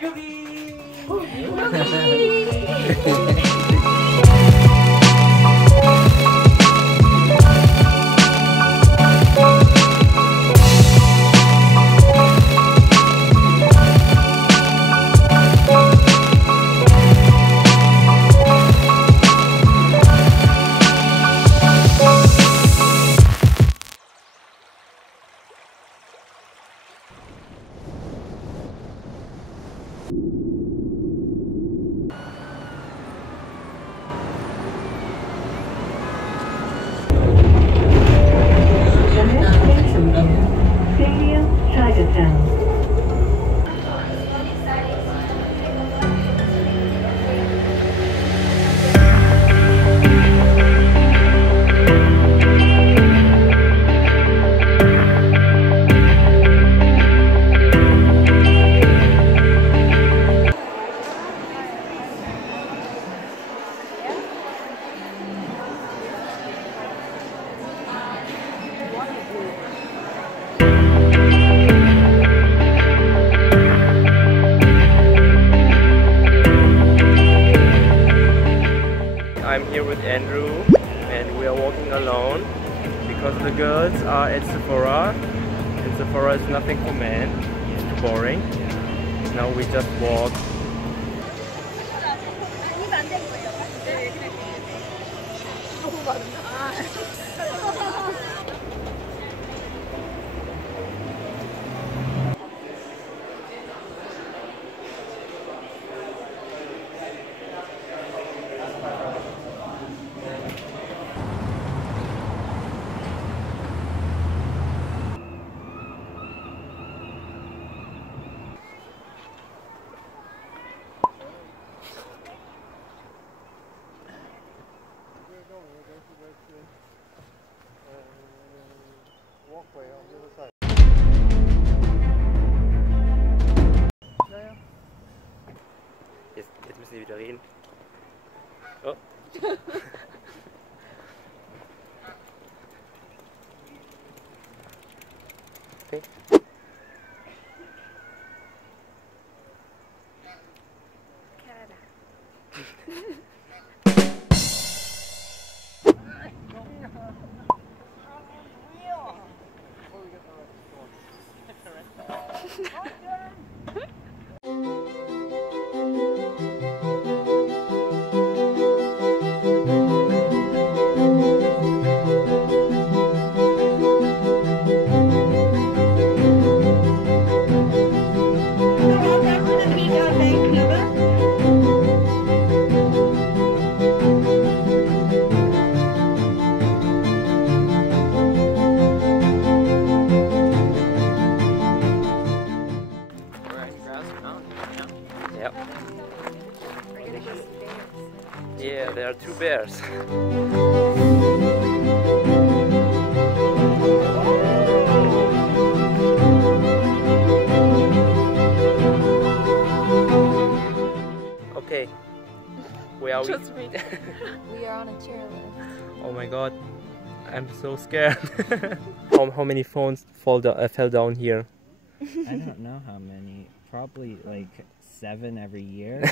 Yuki! I'm here with Andrew and we are walking alone because the girls are at Sephora and Sephora is nothing for men, it's too boring. Now we just walk. Walkway on the other side. Jetzt müssen wir wieder reden. Oh. Okay. Yep. Yeah, there are two bears. Okay, where are we? Just me. We are on a chairlift. Oh my god, I'm so scared. how many phones fell down here? I don't know how many. Probably like 7 every year,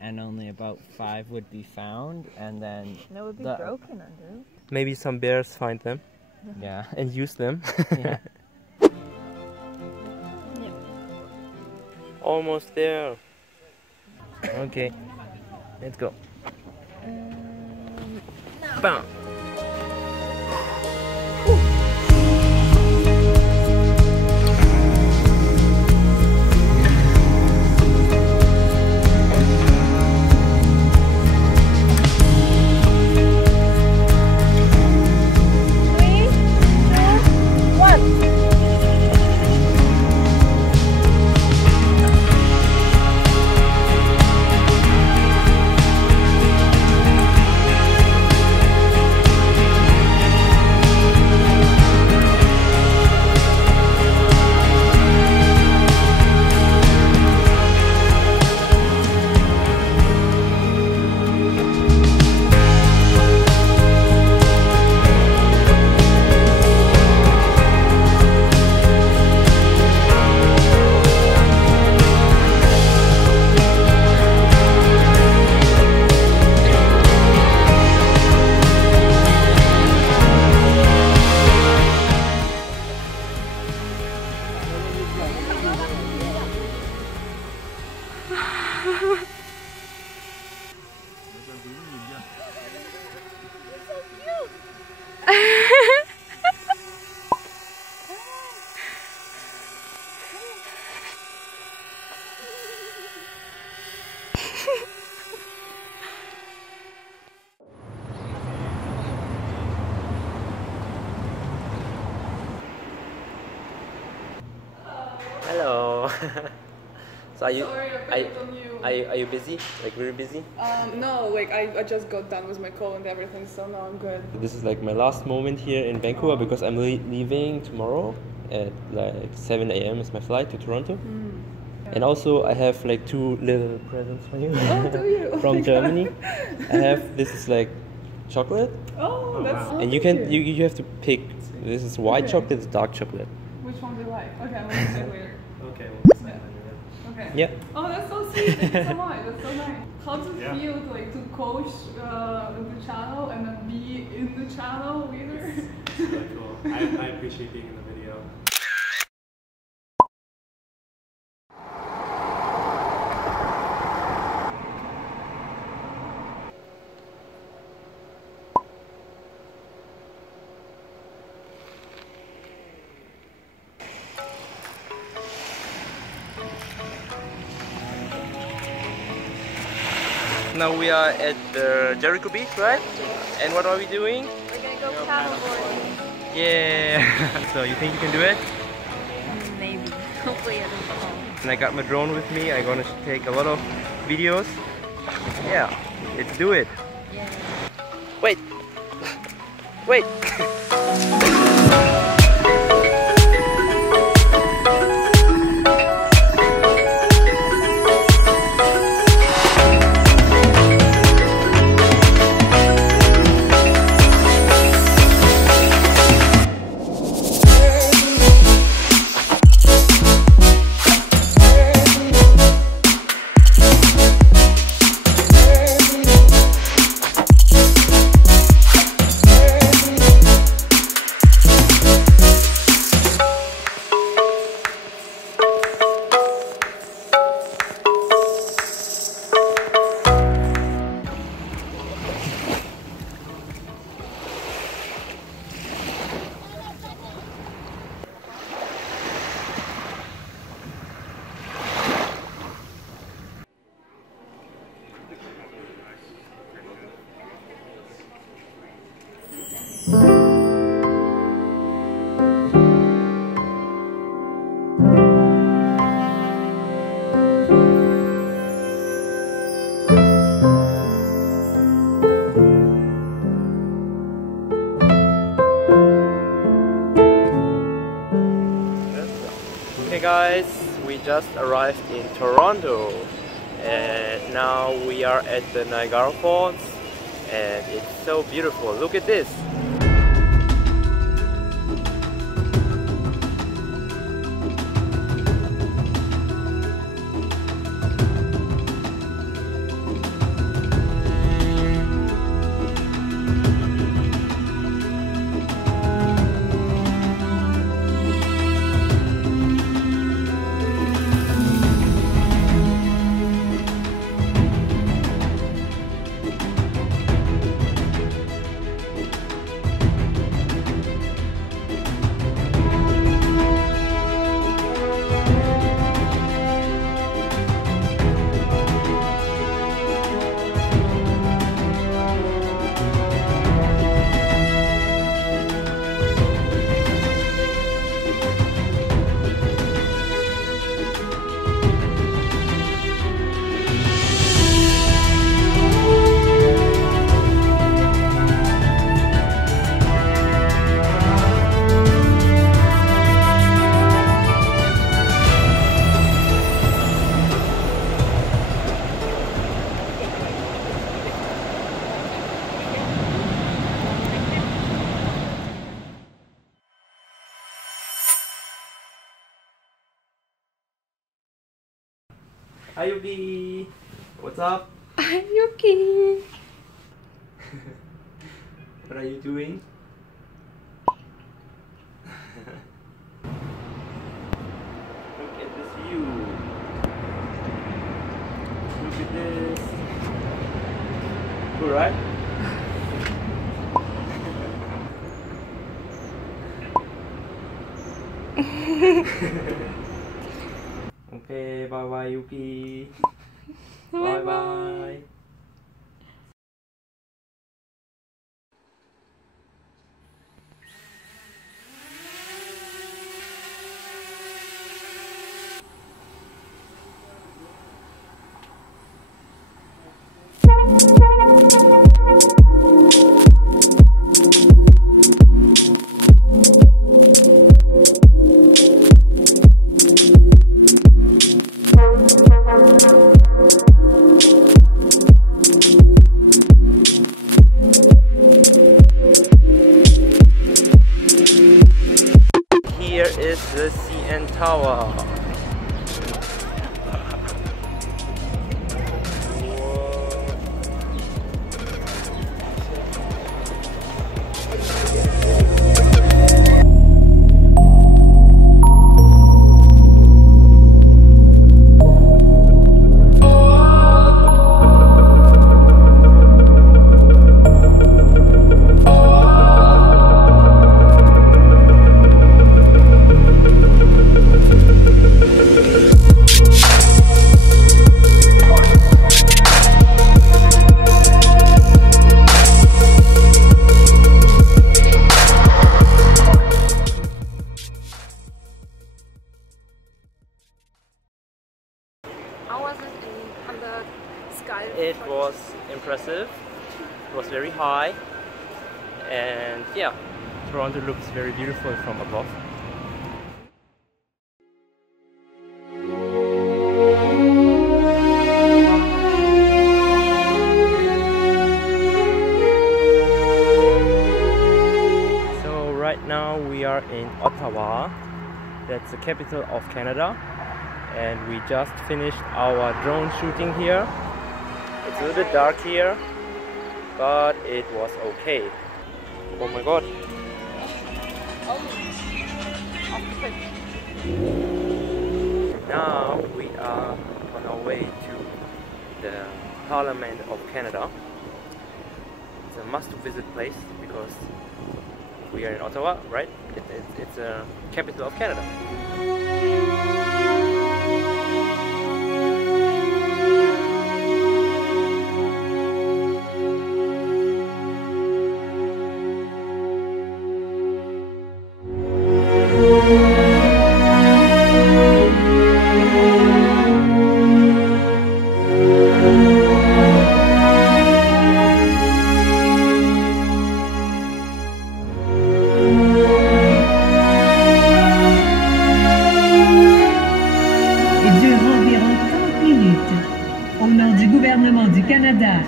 and only about 5 would be found, and then That would be broken, Andrew. Maybe some bears find them. Yeah. And use them. Yeah. Yeah. Almost there. Okay, let's go. Bam. So are you, Sorry, I picked on you. are you busy? Like very busy? No, like I just got done with my call and everything, so now I'm good. This is like my last moment here in Vancouver because I'm leaving tomorrow at like 7 a.m. is my flight to Toronto. And also I have like 2 little presents for you. Oh, do you? Oh From my Germany. God. I have, this is like chocolate. Oh, that's And you can you have to pick. This is white chocolate, this is dark chocolate. Which one do you like? Okay, I'm gonna say later. Okay, we'll decide Okay. Yeah. Oh, that's so sweet. Thank you so much. That's so nice. How does it feel to like to coach the channel and then be in the channel leader? Really cool. I appreciate being in the video. Now we are at the Jericho Beach, right? And what are we doing? We're gonna go paddleboarding. Yeah! So you think you can do it? Maybe. Hopefully it doesn't fall. And I got my drone with me. I'm gonna take a lot of videos. Yeah, let's do it. Yeah. Wait! Wait! Okay guys, we just arrived in Toronto and now we are at the Niagara Falls and it's so beautiful. Look at this! Hi Yuki! What's up? Hi Yuki! What are you doing? Look at this view! Look at this! Cool, right? Okay, bye bye Yuki. Bye bye. How was it on the sky? It was impressive. It was very high, and yeah, Toronto looks very beautiful from above. So right now we are in Ottawa. That's the capital of Canada, and we just finished our drone shooting here. It's a little bit dark here, but it was okay. Oh my god. Now we are on our way to the Parliament of Canada. It's a must-visit place because we are in Ottawa, right? It's a capital of Canada. Au nom du gouvernement du Canada.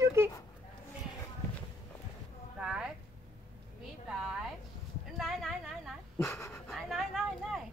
Yuki. Đấy. Vít đấy. Này này này này. Này này này này.